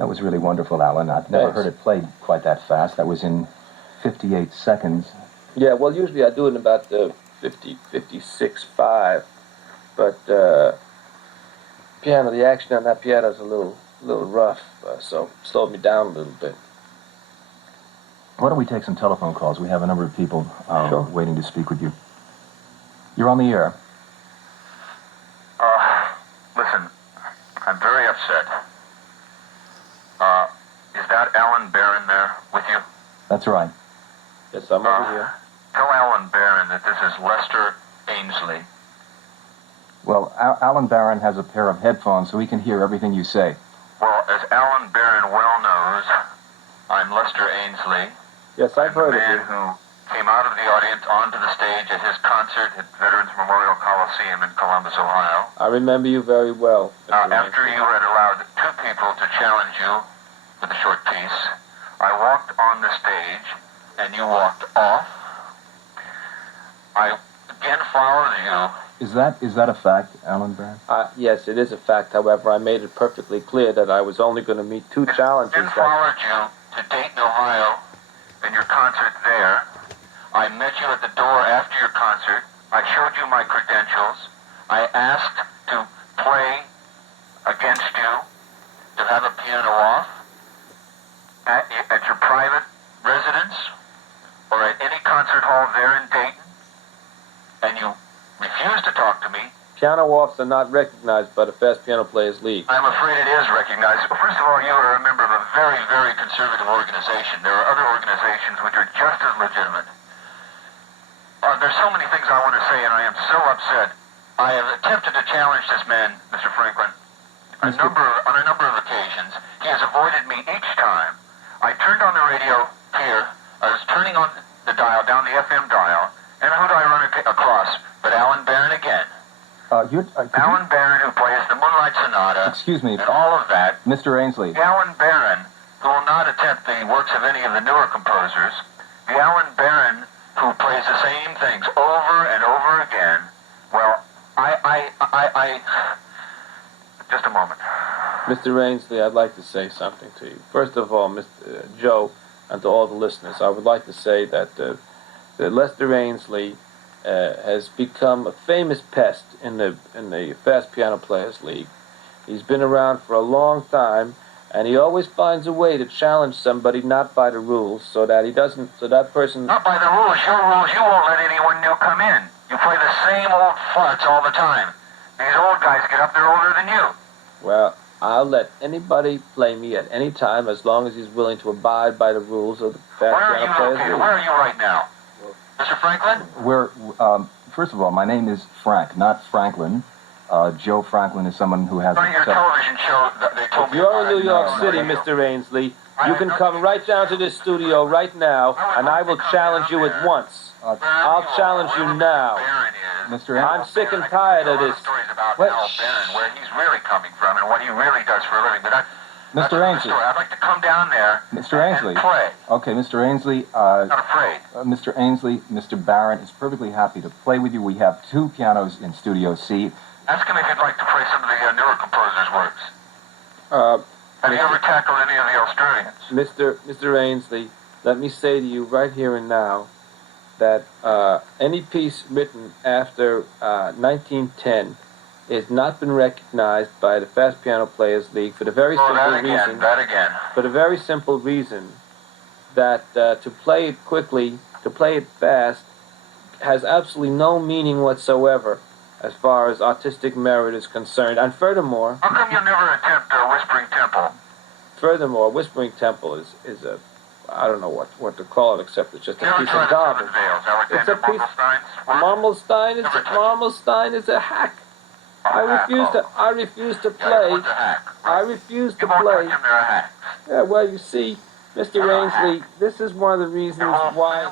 That was really wonderful, Alan. I've never heard it played quite that fast. That was in 58 seconds. Yeah, well, usually I do it in about 56.5. But piano, the action on that piano is a little rough, so slowed me down a little bit. Why don't we take some telephone calls? We have a number of people Sure. waiting to speak with you. You're on the air. Listen, I'm very upset. Is that Alan Barron there with you? That's right. Yes, I'm over here. Tell Alan Barron that this is Lester Aimsley. Well, Alan Barron has a pair of headphones so he can hear everything you say. Well, as Alan Barron well knows, I'm Lester Aimsley. Yes, I've heard of the man you. who came out of the audience onto the stage at his concert at Veterans Memorial Coliseum in Columbus, Ohio. I remember you very well. After you had allowed two people to challenge you with a short piece, I walked on the stage and you walked off. I again followed you. Is that a fact, Alan Barron? Yes, it is a fact. However, I made it perfectly clear that I was only going to meet two challenges. I then followed you to Dayton, Ohio, in your concert there. I met you at the door after your concert. I showed you my credentials. I asked to play against you, to have a piano off, at your private residence, or at any concert hall there in Dayton, and you refused to talk to me. Piano offs are not recognized by the Fast Piano Players League. I'm afraid it is recognized. First of all, you are a member of a very, very conservative organization. There are other organizations which are just as legitimate. There's so many things I want to say, and I am so upset. I have attempted to challenge this man, Mr. Franklin, on a number of occasions. He has avoided me each time. I turned on the radio here. I was turning on the dial, down the FM dial, and who do I run across but Alan Barron again? Alan Barron, who plays the Moonlight Sonata. Excuse me. And all of that. Mr. Aimsley. The Alan Barron, who will not attempt the works of any of the newer composers. The Alan Barron, who plays the same things over and over again. Well, just a moment. Mr. Aimsley, I'd like to say something to you. First of all, Mr. Joe, and to all the listeners, I would like to say that Lester Aimsley has become a famous pest in the Fast Piano Players League. He's been around for a long time, and he always finds a way to challenge somebody not by the rules, so that person... Not by the rules. Your rules, you won't let anyone new come in. You play the same old farts all the time. These old guys get up there older than you. Well, I'll let anybody play me at any time as long as he's willing to abide by the rules of the Fast Piano Players League. Where are you right now? Mr. Franklin? First of all, my name is Frank, not Franklin. Joe Franklin is someone who has... On your television show, they told me... If you're in New York City, Mr. Aimsley, you can come right down to this studio right now, and I will challenge you at once. I'll challenge you now. Mr. Aimsley. I'm sick and tired of this. Stories about Al Barron, where he's really coming from and what he really does for a living. But Mr. Aimsley. I'd like to come down there Mr. Aimsley. and play. Okay, Mr. Aimsley. Not afraid. Mr. Aimsley, Mr. Barron is perfectly happy to play with you. We have two pianos in Studio C. Ask him if he'd like to play some of the newer composers' works. Have you ever tackled any of the Australians? Mr. Aimsley, let me say to you right here and now that any piece written after 1910 has not been recognized by the Fast Piano Players League for the very for the very simple reason that to play it quickly, to play it fast, has absolutely no meaning whatsoever as far as artistic merit is concerned. And furthermore... How come you never attempt Whispering Temple? Furthermore, Whispering Temple is a... I don't know what to call it, except it's just a piece of garbage. It's a piece... Marmelstein is a hack. I refuse to play. I refuse to play. Yeah, well, you see, Mr. Aimsley, this is one of the reasons why...